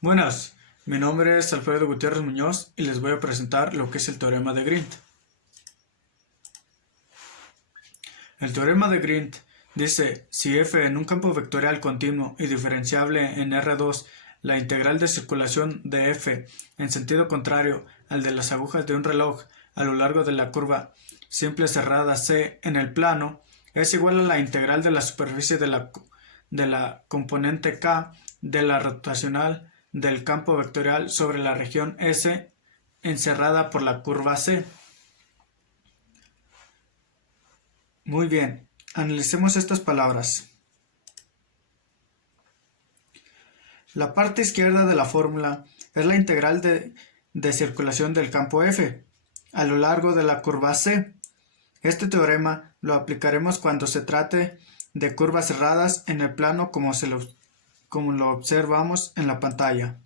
Buenas, mi nombre es Alfredo Gutiérrez Muñoz y les voy a presentar lo que es el teorema de Grint. El teorema de Grint dice: si f en un campo vectorial continuo y diferenciable en R2, la integral de circulación de f en sentido contrario al de las agujas de un reloj a lo largo de la curva simple cerrada C en el plano es igual a la integral de la superficie de la componente K de la rotacional del campo vectorial sobre la región S encerrada por la curva C. Muy bien, analicemos estas palabras. La parte izquierda de la fórmula es la integral de circulación del campo F a lo largo de la curva C. Este teorema lo aplicaremos cuando se trate de curvas cerradas en el plano como lo observamos en la pantalla.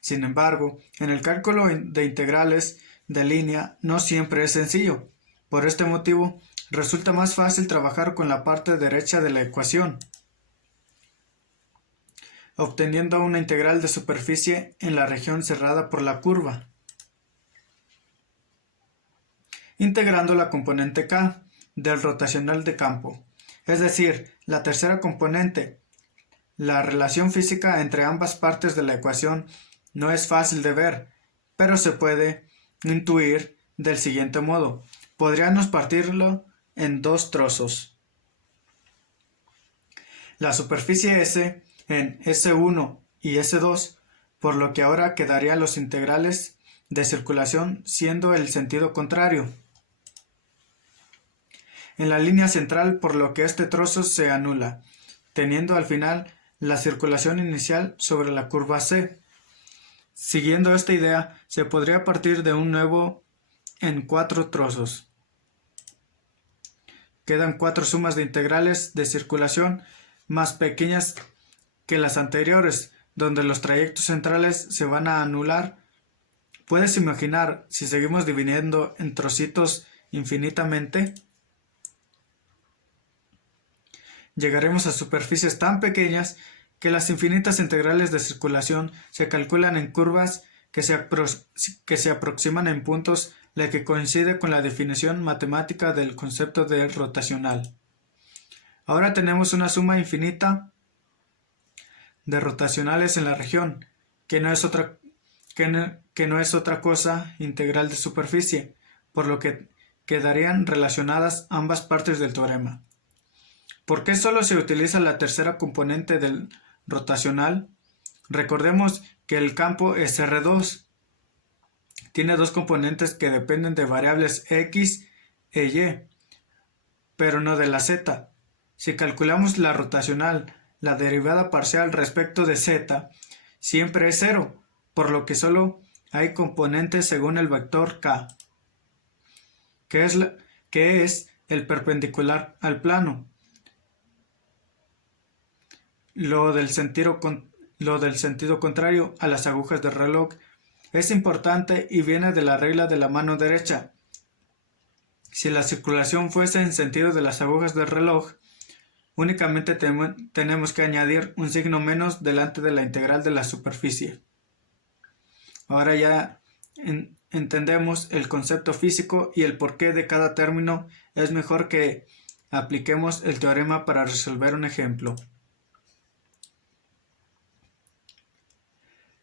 Sin embargo, en el cálculo de integrales de línea no siempre es sencillo. Por este motivo, resulta más fácil trabajar con la parte derecha de la ecuación, obteniendo una integral de superficie en la región cerrada por la curva, integrando la componente K del rotacional de campo, es decir, la tercera componente. La relación física entre ambas partes de la ecuación no es fácil de ver, pero se puede intuir del siguiente modo. Podríamos partirlo en dos trozos. La superficie S en S1 y S2, por lo que ahora quedarían los integrales de circulación siendo el sentido contrario. En la línea central, por lo que este trozo se anula, teniendo al final la circulación inicial sobre la curva C. Siguiendo esta idea, se podría partir de un nuevo en cuatro trozos. Quedan cuatro sumas de integrales de circulación más pequeñas que las anteriores, donde los trayectos centrales se van a anular. ¿Puedes imaginar si seguimos dividiendo en trocitos infinitamente? Llegaremos a superficies tan pequeñas que las infinitas integrales de circulación se calculan en curvas que se aproximan en puntos, la que coincide con la definición matemática del concepto de rotacional. Ahora tenemos una suma infinita de rotacionales en la región, que no es otra cosa integral de superficie, por lo que quedarían relacionadas ambas partes del teorema. ¿Por qué solo se utiliza la tercera componente del rotacional? Recordemos que el campo es R2. Tiene dos componentes que dependen de variables X e Y, pero no de la Z. Si calculamos la rotacional, la derivada parcial respecto de Z siempre es 0, por lo que solo hay componentes según el vector K, que es el perpendicular al plano. Lo del sentido contrario a las agujas del reloj es importante y viene de la regla de la mano derecha. Si la circulación fuese en sentido de las agujas del reloj, únicamente tenemos que añadir un signo menos delante de la integral de la superficie. Ahora ya entendemos el concepto físico y el porqué de cada término. Es mejor que apliquemos el teorema para resolver un ejemplo.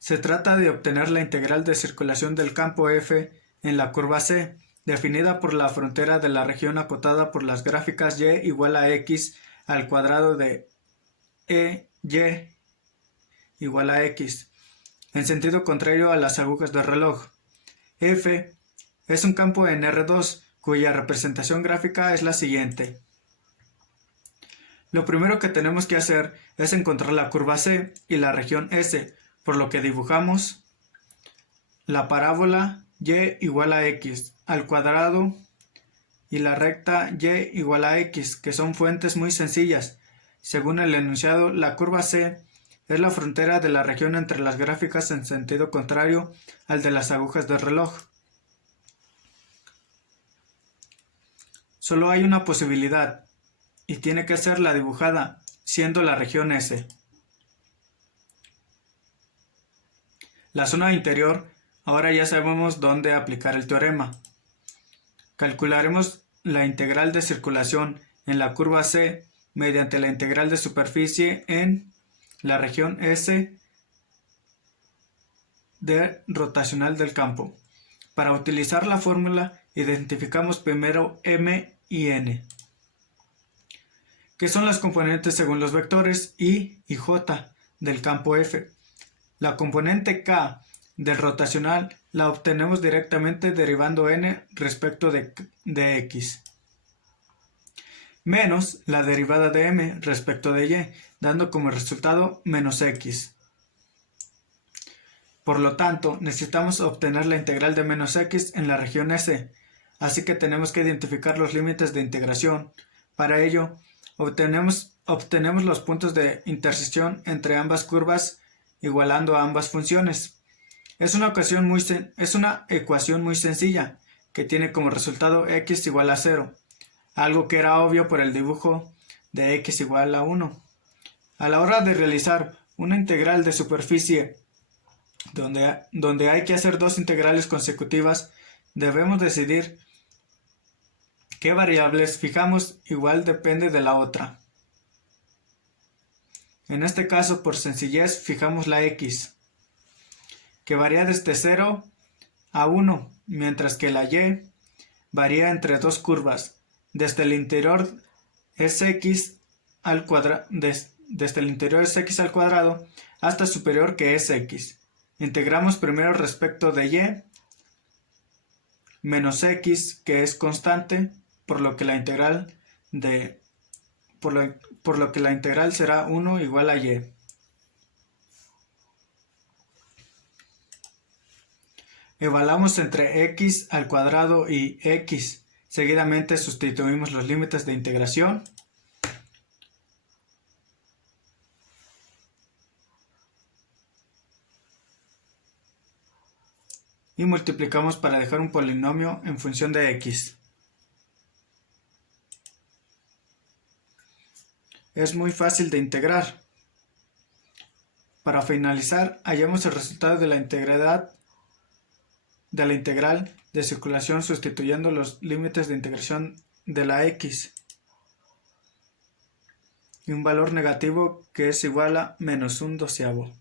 Se trata de obtener la integral de circulación del campo F en la curva C, definida por la frontera de la región acotada por las gráficas y igual a x al cuadrado de y igual a x, en sentido contrario a las agujas del reloj. F es un campo en R2, cuya representación gráfica es la siguiente. Lo primero que tenemos que hacer es encontrar la curva C y la región S, por lo que dibujamos la parábola y igual a x al cuadrado y la recta y igual a x, que son fuentes muy sencillas. Según el enunciado, la curva C es la frontera de la región entre las gráficas en sentido contrario al de las agujas del reloj. Solo hay una posibilidad, y tiene que ser la dibujada, siendo la región S. la zona interior, ahora ya sabemos dónde aplicar el teorema. Calcularemos la integral de circulación en la curva C mediante la integral de superficie en la región S de rotacional del campo. Para utilizar la fórmula, identificamos primero M y N, que son las componentes según los vectores I y J del campo F. La componente K del rotacional la obtenemos directamente derivando N respecto de X, menos la derivada de M respecto de Y, dando como resultado menos X. Por lo tanto, necesitamos obtener la integral de menos X en la región S, así que tenemos que identificar los límites de integración. Para ello, obtenemos los puntos de intersección entre ambas curvas igualando a ambas funciones. Es una ecuación muy sencilla, que tiene como resultado x igual a 0, algo que era obvio por el dibujo de x igual a 1. A la hora de realizar una integral de superficie donde hay que hacer dos integrales consecutivas, debemos decidir qué variables fijamos igual depende de la otra. En este caso, por sencillez, fijamos la x, que varía desde 0 a 1, mientras que la y varía entre dos curvas. Desde el interior es x al cuadrado, desde el interior es x al cuadrado hasta superior, que es x. Integramos primero respecto de y menos x, que es constante, por lo que la integral será 1 igual a y. Evaluamos entre x al cuadrado y x. Seguidamente sustituimos los límites de integración. Y multiplicamos para dejar un polinomio en función de x. Es muy fácil de integrar. Para finalizar, hallamos el resultado de la integral de circulación sustituyendo los límites de integración de la x. Y un valor negativo que es igual a menos un doceavo.